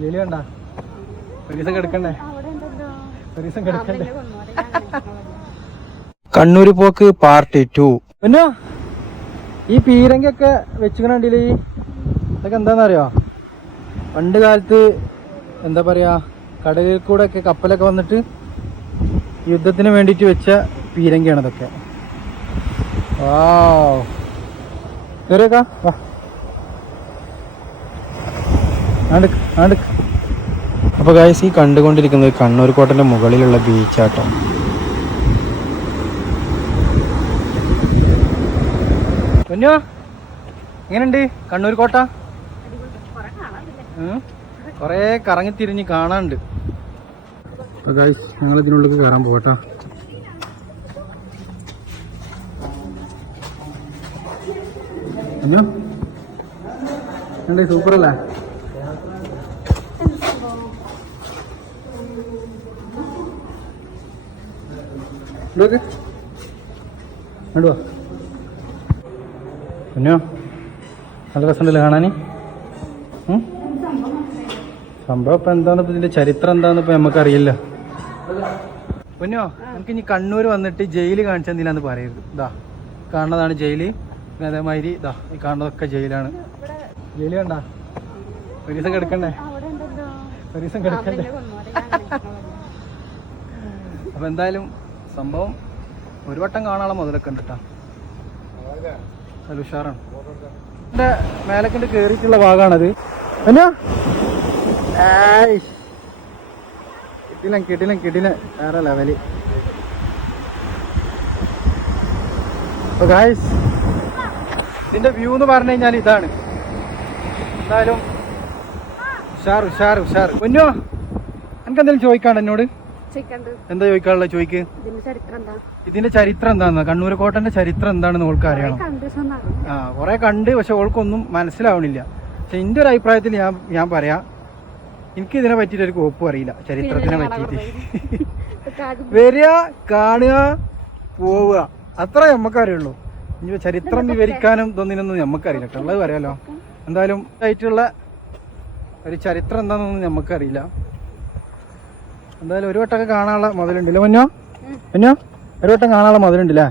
ജയില് കണ്ട ഒരു ദിവസം കിടക്കണ്ടേ, ഒരു ദിവസം കിടക്കണ്ടേ. കണ്ണൂര് പോക്ക് പാർട്ട് 2. പിന്നെ ഈ പീരങ്കൊക്കെ വെച്ചുകണ്ടില്ലേ, ഇതൊക്കെ എന്താണെന്നറിയോ? പണ്ട് കാലത്ത് എന്താ പറയാ, കടലിൽ കൂടെ ഒക്കെ കപ്പലൊക്കെ വന്നിട്ട് യുദ്ധത്തിന് വേണ്ടിയിട്ട് വെച്ച പീരങ്കിയാണ് ഇതൊക്കെ. കേറിയേക്കാ വാ. അപ്പൊ ഗായ്സ്, ഈ കണ്ടുകൊണ്ടിരിക്കുന്നത് കണ്ണൂർ കോട്ടന്റെ മുകളിലുള്ള ബീച്ചാട്ടോ. പൊന്നോ, എങ്ങനെയുണ്ട് കണ്ണൂർ കോട്ട? കൊറേ കറങ്ങി തിരിഞ്ഞ് കാണാനുണ്ട്. അപ്പൊ ഗായ്സ്, ഞങ്ങൾ ഇതിനുള്ളിൽ കയറാൻ പോകട്ടാ. പൊന്നോ ഉണ്ട്, സൂപ്പറല്ലേ? കണ്ടുവാ പൊന്നോ, നല്ല രസമുണ്ടല്ലോ കാണാൻ. സംഭവം ഇപ്പം എന്താന്ന്, ഇപ്പം ഇതിൻ്റെ ചരിത്രം എന്താണെന്ന് ഇപ്പം നമുക്കറിയില്ല. പൊന്നോ, നമുക്ക് ഇനി കണ്ണൂർ വന്നിട്ട് ജയില് കാണിച്ചാൽ എന്തിനാന്ന് പറയരുത്. ഇതാ കാണുന്നതാണ് ജയില്. പിന്നെ അതേമാതിരി ഇതാ ഈ കാണുന്നതൊക്കെ ജയിലാണ്. ജയില് കണ്ട ഒരു ദിവസം കിടക്കണ്ടേ, ഒരു ദിവസം കിടക്കണ്ടേ. അപ്പം എന്തായാലും സംഭവം ഒരു വട്ടം കാണാനുള്ള മുതലൊക്കെ ഉണ്ട് കേട്ടോ. നല്ല ഉഷാറാണ്. എൻ്റെ മേലക്കണ്ട് കയറിയിട്ടുള്ള ഭാഗമാണത്. എന്നാ കിട്ടില്ല വേറെ ലെവല്. ഗായ്സ്, ഇതിന്റെ വ്യൂ എന്ന് പറഞ്ഞു കഴിഞ്ഞാൽ ഇതാണ്. എന്തായാലും ഉഷാർ. പൊന്നോ, എനിക്ക് എന്തെങ്കിലും ചോദിക്കാണ്ട് എന്നോട്? എന്താ ചോദിക്കാനുള്ള? ചോദിക്ക്. ഇതിന്റെ ചരിത്രം എന്താന്ന്, കണ്ണൂർ കോട്ടന്റെ ചരിത്രം എന്താണെന്ന് ഓൾക്ക് അറിയണം. കൊറേ കണ്ട്, പക്ഷെ ഓൾക്കൊന്നും മനസ്സിലാവണില്ല. പക്ഷെ എന്റെ ഒരു അഭിപ്രായത്തിൽ ഞാൻ പറയാം, എനിക്ക് ഇതിനെ പറ്റിയിട്ട് ഒരു കോപ്പും അറിയില്ല, ചരിത്രത്തിനെ പറ്റിയിട്ട്. വരിക, കാണുക, പോവുക, അത്ര നമുക്കറിയുള്ളൂ. ഇനി ചരിത്രം വിവരിക്കാനും തോന്നിനൊന്നും നമുക്കറിയില്ല കേട്ടോ, ഉള്ളത് പറയാലോ. എന്തായാലും ആയിട്ടുള്ള ഒരു ചരിത്രം എന്താണെന്നൊന്നും നമുക്കറിയില്ല. എന്തായാലും ഒരു വട്ടമൊക്കെ കാണാനുള്ള മുതലുണ്ടല്ലേ പൊന്നോ? ഒരു വട്ടം കാണാനുള്ള മുതലുണ്ടല്ലേ?